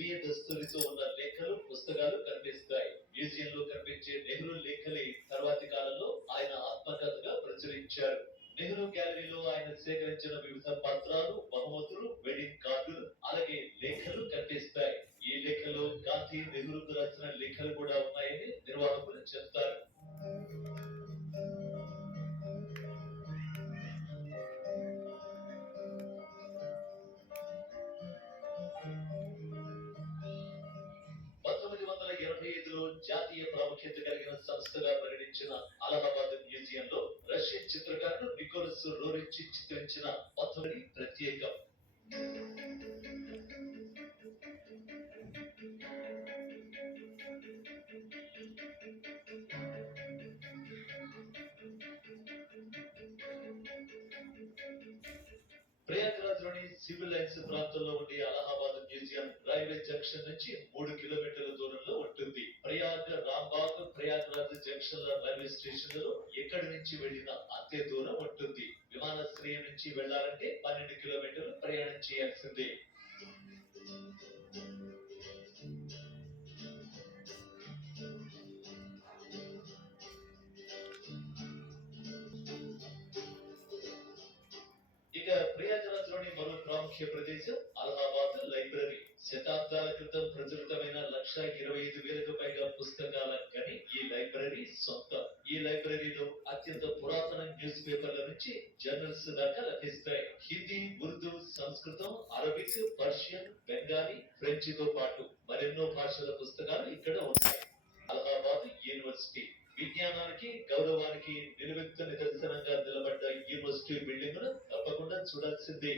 స్వీయ దస్తూరితో ఉన్న లేఖలు పుస్తకాలు కనిపిస్తాయి. మ్యూజియంలో కనిపించే నెహ్రూ లేఖలే తర్వాతి కాలంలో ఆయన ఆత్మకథగా ప్రచురించారు. నెహ్రూ గ్యాలరీలో ఆయన సేకరించిన వివిధ పత్రాలు, బహుమతులు, వెడ్డింగ్ కార్డులు, అలాగే లేఖలు కనిపిస్తాయి. ఈ లేఖలో గాంధీ, నెహ్రూకు రాసిన లేఖలు కూడా ఉన్నాయని నిర్వాహకులు చెప్తారు. జాతీయ ప్రాముఖ్యత కలిగిన సంస్థగా పరిగణించిన అలహాబాద్ మ్యూజియంలో రష్యన్ చిత్రకారుడు నికోలస్ రోరిచ్ చిత్రించిన పథకం ప్రత్యేకం. ప్రయాగ్రాజ్ లోని సివిల్ లైన్స్ ప్రాంతంలో ఉండే అలహాబాద్ మ్యూజియం రైల్వే జంక్షన్ నుంచి 3 కిలోమీటర్ల దూరంలో ఉంటుంది. ప్రయాగ్రాజ్ జంక్షన్ రైల్వే స్టేషన్లలో ఎక్కడి నుంచి వెళ్ళినా అంతే దూరం ఉంటుంది. విమానాశ్రయం నుంచి వెళ్లాలంటే 12 కిలోమీటర్లు ప్రయాణం చేయాల్సిందే. ఇక ప్రయాగ్రాజ్ లోని మరో ప్రాముఖ్య ప్రదేశం అలహాబాద్ లైబ్రరీ. శతాబ్దాల క్రితం ప్రచురితమైన 1,25,000కు పైగా పుస్తకాల గని ఈ లైబ్రరీ సొంతం. ఈ లైబ్రరీలో అత్యంత పురాతన న్యూస్ పేపర్ల నుంచి జర్నల్స్ దాకా లభిస్తాయి. హిందీ, ఉర్దూ, సంస్కృతం, అరబిక్, పర్షియన్, బెంగాలీ, ఫ్రెంచ్ తో పాటు మరెన్నో భాషల పుస్తకాలు ఇక్కడ ఉన్నాయి. అలహాబాద్ యూనివర్సిటీ విజ్ఞానానికి, గౌరవానికి నిలువెత్తు నిదర్శనంగా నిలబడ్డ యూనివర్సిటీ బిల్డింగ్ ను తప్పకుండా చూడాల్సిందే.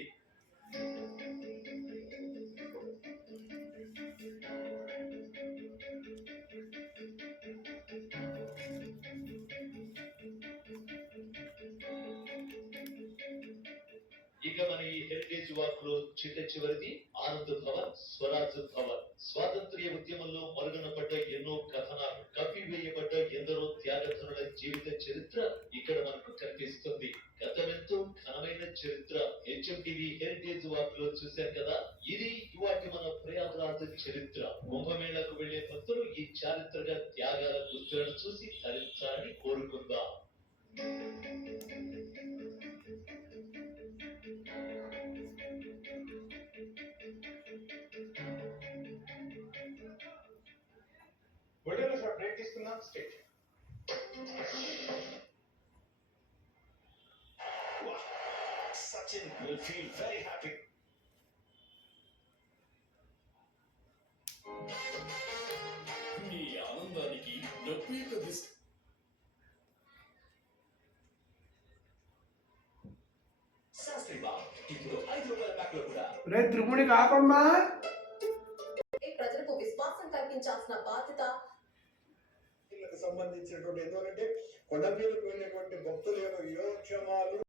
ఇక మన ఈ హెరిటేజ్ వాక్ లో చివరిది ఆనంద్ భవన్, స్వరాజ్ భవన్. స్వాతంత్ర్య ఉద్యమంలో మరుగున పడ్డ ఎన్నో కథనాలు, కప్పివేయబడ్డ ఎందరో త్యాగధనుల జీవిత చరిత్ర ఇక్కడ మనకు కనిపిస్తుంది. గతమెంతో ఘనమైన చరిత్ర హెచ్ఎంటీవీ హెరిటేజ్ వాక్ లో చూశారు కదా. ఇది ఇవాటి మన ప్రయాగ్రాజ్ చరిత్ర. కుంభమేళకు వెళ్లే భక్తులు ఈ చారిత్రక త్యాగాల గుర్తులను చూసి తరించాలని కోరుకుందాం. బ్రేక్ తీసుకుందాం. State Sachin will feel very happy. మీ ఆనందానికి నొప్పి శాస్త్రి బాబు ఇప్పుడు 5 రూపాయల ప్యాక్ లో కూడా త్రిపుణి కాకుండా ప్రజలకు విశ్వాసం కల్పించాల్సిన బాధ్యత సంబంధించినటువంటి ఎందుకంటే కొండ మీదకు వెళ్ళేటువంటి భక్తుల యొక్క యోగక్షేమాలు